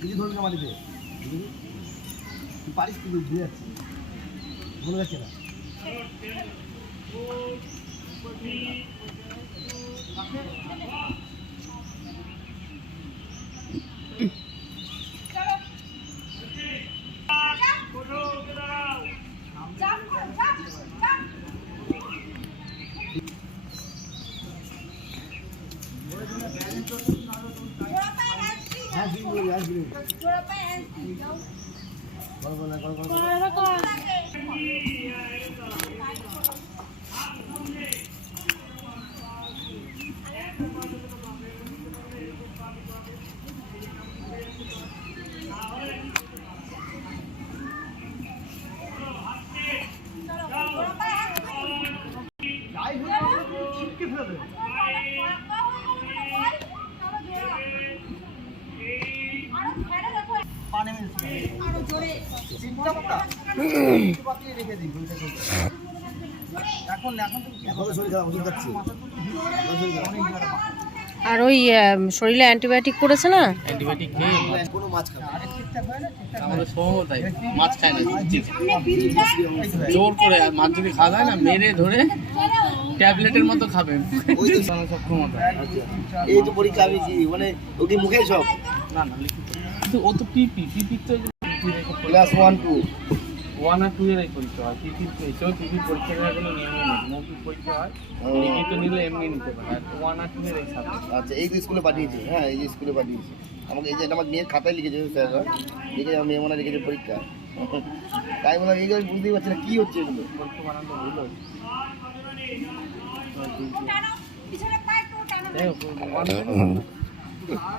কিছু ধরুন না মাটিতে। তুই পারিস কিন্তু ঘুরে যাচ্ছে। মনে যাচ্ছে না। হ্যাঁ ঠিক আর ওই শরীরে অ্যান্টিবায়োটিক করেছে না? অ্যান্টিবায়োটিক খেয়ে কোনো মাছ খাবে আমাদের সৌম্য তাই মাছ খায় না। জোর করে আর মাছ যদি খাওয়া যায় না মেরে ধরে ট্যাবলেটের মতো খাবে ওই তো সব ক্ষমতা। এই তো পরীক্ষা আমি কি মানে ওকে মুখে সব। না না কিন্তু ও তো পিপি পিপি তো ক্লাস ওয়ান টু ওয়ান আর টু এর এই পরীক্ষা হয় পিপি এসেও পিপি পরীক্ষা নেওয়ার কোনো নিয়মই নেই। মৌখিক পরীক্ষা হয় ও। লিখিত নিলে এমনি নিতে পারে। আর ওয়ান আর টু এর এই সাবজেক্ট। আচ্ছা এই স্কুলে পাঠিয়েছে। হ্যাঁ এই স্কুলে পাঠিয়েছে। আমাকে এই যে আমার মেয়ের খাতায় লিখেছে স্যাররা লিখেছে আমার মেয়ে মনে লিখেছে পরীক্ষা। তাই বললাম আমি বুঝতেই পারছি না কি হচ্ছে এগুলো। পরীক্ষা